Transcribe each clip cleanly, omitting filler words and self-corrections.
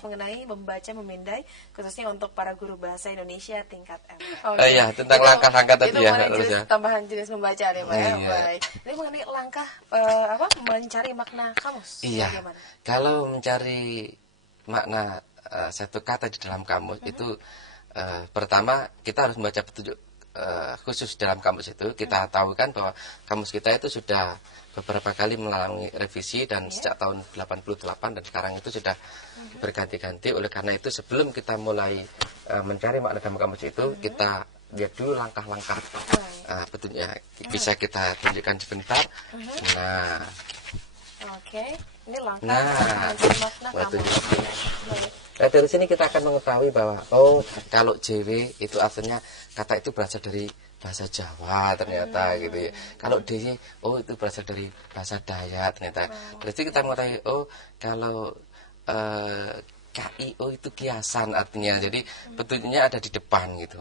Mengenai membaca memindai khususnya untuk para guru bahasa Indonesia tingkat M. Iya, tentang langkah-langkah tadi ya, jenis, tambahan jenis membaca nih, Pak. Iya. Baik. Ini mengenai langkah mencari makna kamus. Iya. Bagaimana? Kalau mencari makna satu kata di dalam kamus itu pertama kita harus membaca petunjuk khusus dalam kamus itu. Kita tahu kan bahwa kamus kita itu sudah beberapa kali mengalami revisi dan sejak tahun 88 dan sekarang itu sudah berganti-ganti. Oleh karena itu sebelum kita mulai mencari makna dalam kamus itu kita lihat dulu langkah-langkah petunjuknya. Bisa kita tunjukkan sebentar. Nah, oke, ini langkah mencari makna kamus. Nah, dari sini kita akan mengetahui bahwa kalau JW itu artinya kata itu berasal dari bahasa Jawa ternyata gitu ya. Kalau DY itu berasal dari bahasa Dayak ternyata. Dari situ kita mengetahui kalau KIO itu kiasan artinya. Jadi petunjuknya ada di depan gitu.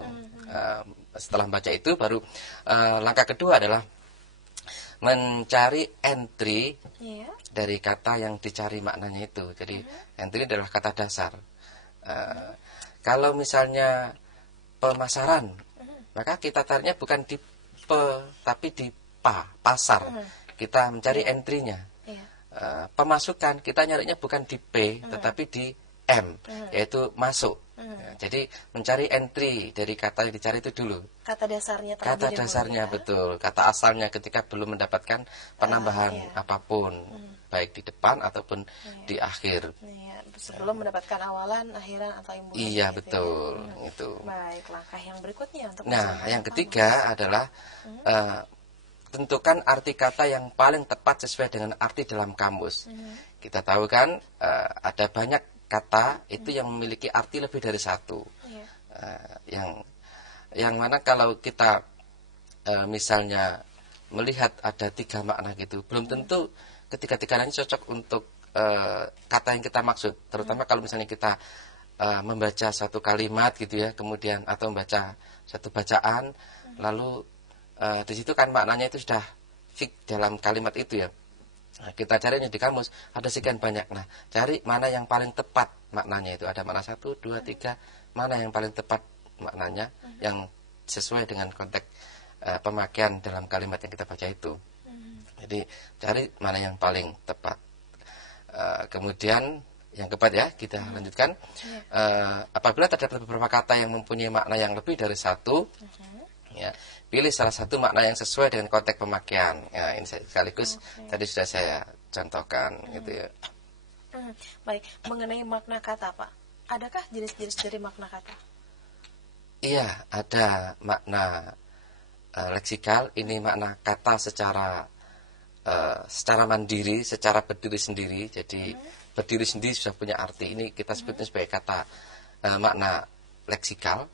Setelah baca itu baru langkah kedua adalah mencari entry dari kata yang dicari maknanya itu. Jadi entry adalah kata dasar. Kalau misalnya pemasaran, maka kita carinya bukan di tapi di pasar. Kita mencari entry-nya. Pemasukan kita nyarinya bukan di P tetapi di M, yaitu masuk. Jadi mencari entry dari kata yang dicari itu dulu. Kata dasarnya. Kata dasarnya betul. Kata asalnya ketika belum mendapatkan penambahan apapun, baik di depan ataupun di akhir. Sebelum mendapatkan awalan, akhiran atau imbuhan. Iya betul. Itu. Baik, langkah yang berikutnya untuk. Nah, yang ketiga adalah tentukan arti kata yang paling tepat sesuai dengan arti dalam kamus. Kita tahu kan ada banyak kata itu yang memiliki arti lebih dari satu. Yang mana kalau kita misalnya melihat ada 3 makna gitu, belum tentu ketiga-tiganya cocok untuk kata yang kita maksud. Terutama kalau misalnya kita membaca satu kalimat gitu ya, kemudian atau membaca satu bacaan, lalu di situ kan maknanya itu sudah fix dalam kalimat itu ya. Nah, kita carinya di kamus ada sekian banyak. Nah, cari mana yang paling tepat maknanya itu. Ada makna 1, 2, 3. Mana yang paling tepat maknanya yang sesuai dengan konteks pemakaian dalam kalimat yang kita baca itu. Jadi cari mana yang paling tepat. Kemudian yang keempat ya kita lanjutkan. Apabila terdapat beberapa kata yang mempunyai makna yang lebih dari satu, ya, pilih salah satu makna yang sesuai dengan konteks pemakaian. Ya, ini sekaligus tadi sudah saya contohkan gitu ya. Baik, mengenai makna kata, Pak. Adakah jenis-jenis dari makna kata? Iya, ada makna leksikal. Ini makna kata secara mandiri, secara berdiri sendiri. Jadi berdiri sendiri sudah punya arti. Ini kita sebutnya sebagai kata makna leksikal.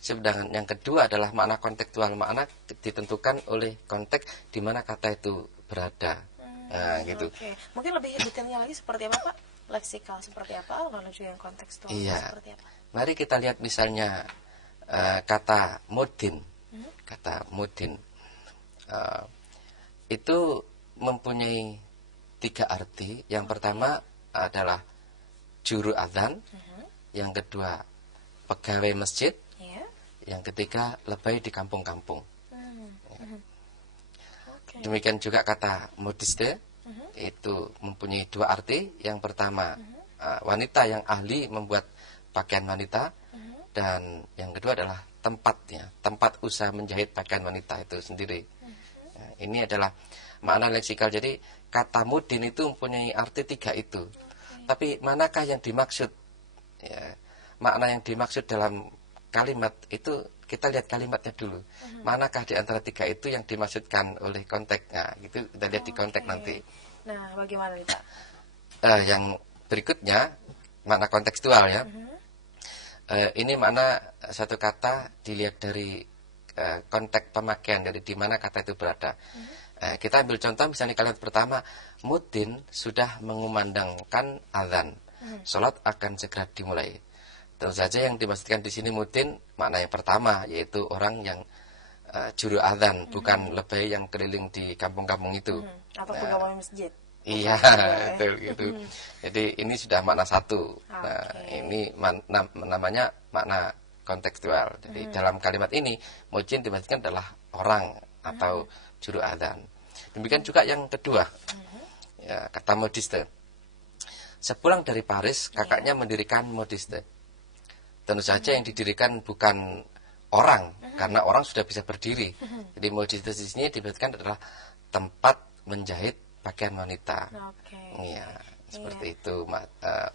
Sedangkan yang kedua adalah makna kontekstual. Makna ditentukan oleh konteks di mana kata itu berada. Gitu. Mungkin lebih detailnya lagi seperti apa, Pak? Leksikal seperti apa, lalu juga yang kontekstual seperti apa? Mari kita lihat misalnya kata mudin. Kata mudin itu mempunyai 3 arti. Yang pertama adalah juru adzan, yang kedua pegawai masjid, yang ketiga lebay di kampung-kampung. Demikian juga kata modiste itu mempunyai 2 arti. Yang pertama wanita yang ahli membuat pakaian wanita, dan yang kedua adalah tempatnya, tempat usaha menjahit pakaian wanita itu sendiri. Ini adalah makna leksikal. Jadi kata mudin itu mempunyai arti 3 itu. Tapi manakah yang dimaksud? Ya, makna yang dimaksud dalam kalimat itu kita lihat kalimatnya dulu. Manakah di antara 3 itu yang dimaksudkan oleh konteks? Nah, gitu kita lihat di konteks nanti. Nah, bagaimana nih, Pak? Yang berikutnya makna kontekstual ya. Ini makna satu kata dilihat dari konteks pemakaian, dari di mana kata itu berada. Kita ambil contoh misalnya kalimat pertama, mudin sudah mengumandangkan azan. sholat akan segera dimulai. Tentu saja yang dimaksudkan di sini mudin makna yang pertama, yaitu orang yang juru adzan, bukan lebay yang keliling di kampung-kampung itu. Atau pegawai masjid. Iya, betul gitu. Jadi ini sudah makna satu. Nah, ini namanya makna kontekstual. Jadi dalam kalimat ini muezzin dimaksudkan adalah orang atau juru adzan. Demikian juga yang kedua, ya, kata modiste. Sepulang dari Paris, kakaknya mendirikan modiste. Tentu saja yang didirikan bukan orang, karena orang sudah bisa berdiri. Jadi modiste di sini dimaksudkan adalah tempat menjahit pakaian wanita. Iya, seperti itu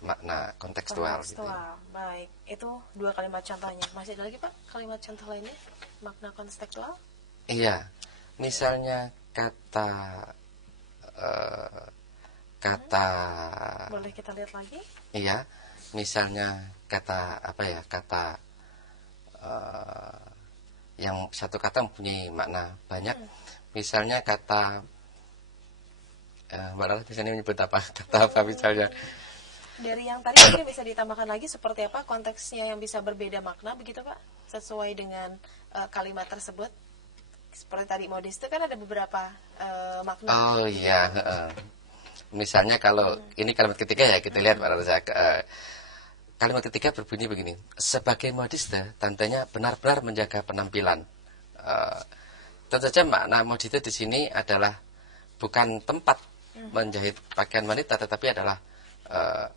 makna kontekstual. Gitu. Baik, itu 2 kalimat contohnya. Masih ada lagi Pak kalimat contoh lainnya makna kontekstual? Iya, misalnya kata boleh kita lihat lagi? Iya, misalnya kata apa ya, kata yang satu kata mempunyai makna banyak. Misalnya kata Mbak Lala misalnya menyebut apa, kata apa misalnya? Dari yang tadi mungkin bisa ditambahkan lagi seperti apa konteksnya yang bisa berbeda makna begitu Pak, sesuai dengan kalimat tersebut. Seperti tadi modiste kan ada beberapa makna. Oh iya, misalnya kalau ini kalimat ketiga ya, kita lihat Mbak Lala. Kalimat ketiga berbunyi begini: sebagai modiste, tantenya benar-benar menjaga penampilan. Tentu saja makna modiste di sini adalah bukan tempat menjahit pakaian wanita, tetapi adalah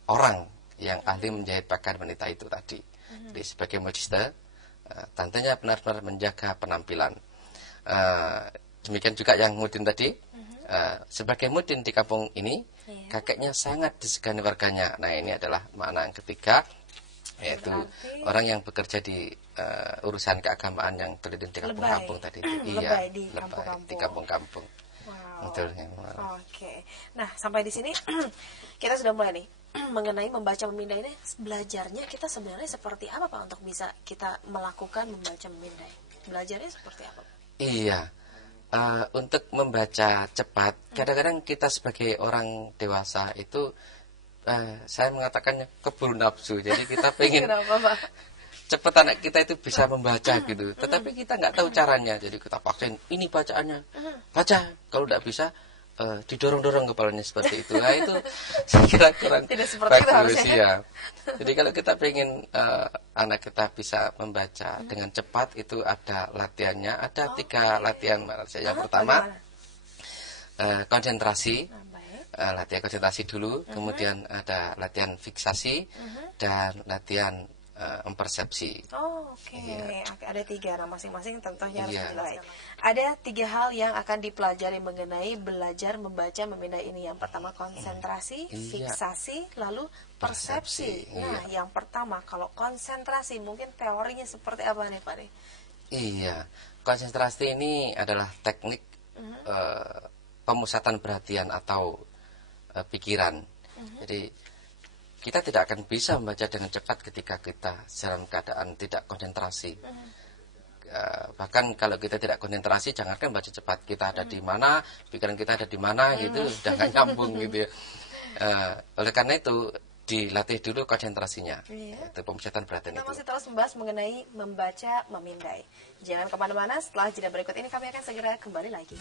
orang yang ahli menjahit pakaian wanita itu tadi. Jadi sebagai modiste, tantenya benar-benar menjaga penampilan. Demikian juga yang mudin tadi. Sebagai mudin di kampung ini, kakeknya sangat disegani warganya. Nah, ini adalah makna yang ketiga, yaitu orang yang bekerja di urusan keagamaan yang terlibat di kampung-kampung tadi. Iya, di kampung-kampung. Betul. Oke. Nah, sampai di sini kita sudah mulai nih mengenai membaca memindai ini. Belajarnya kita sebenarnya seperti apa Pak untuk bisa kita melakukan membaca memindai? Belajarnya seperti apa? Iya. Untuk membaca cepat, kadang-kadang kita sebagai orang dewasa itu, saya mengatakannya keburu nafsu. Jadi kita pengen cepat anak kita itu bisa membaca gitu. Tetapi kita nggak tahu caranya. Jadi kita paksain, ini bacaannya, baca. Kalau nggak bisa, didorong-dorong kepalanya seperti itu. Nah itu saya kira kurang bagus ya. Jadi kalau kita pengen anak kita bisa membaca dengan cepat, itu ada latihannya. Ada 3 latihan. Yang pertama konsentrasi, latihan konsentrasi dulu. Kemudian ada latihan fiksasi dan latihan mempersepsi. Oke. Ada 3. Nah, masing-masing tentunya harus dinilai. Ada 3 hal yang akan dipelajari mengenai belajar membaca memindai ini. Yang pertama konsentrasi, fiksasi, lalu persepsi. Nah, yang pertama kalau konsentrasi mungkin teorinya seperti apa nih Pak? Iya, konsentrasi ini adalah teknik pemusatan perhatian atau pikiran. Jadi kita tidak akan bisa membaca dengan cepat ketika kita dalam keadaan tidak konsentrasi. Bahkan kalau kita tidak konsentrasi, jangankan baca cepat, kita ada di mana, pikiran kita ada di mana, gitu, sudah nggak nyambung gitu ya. Oleh karena itu dilatih dulu konsentrasinya, itu pemusatan perhatian kita itu. masih terus membahas mengenai membaca memindai. Jangan kemana-mana, setelah jeda berikut ini kami akan segera kembali lagi.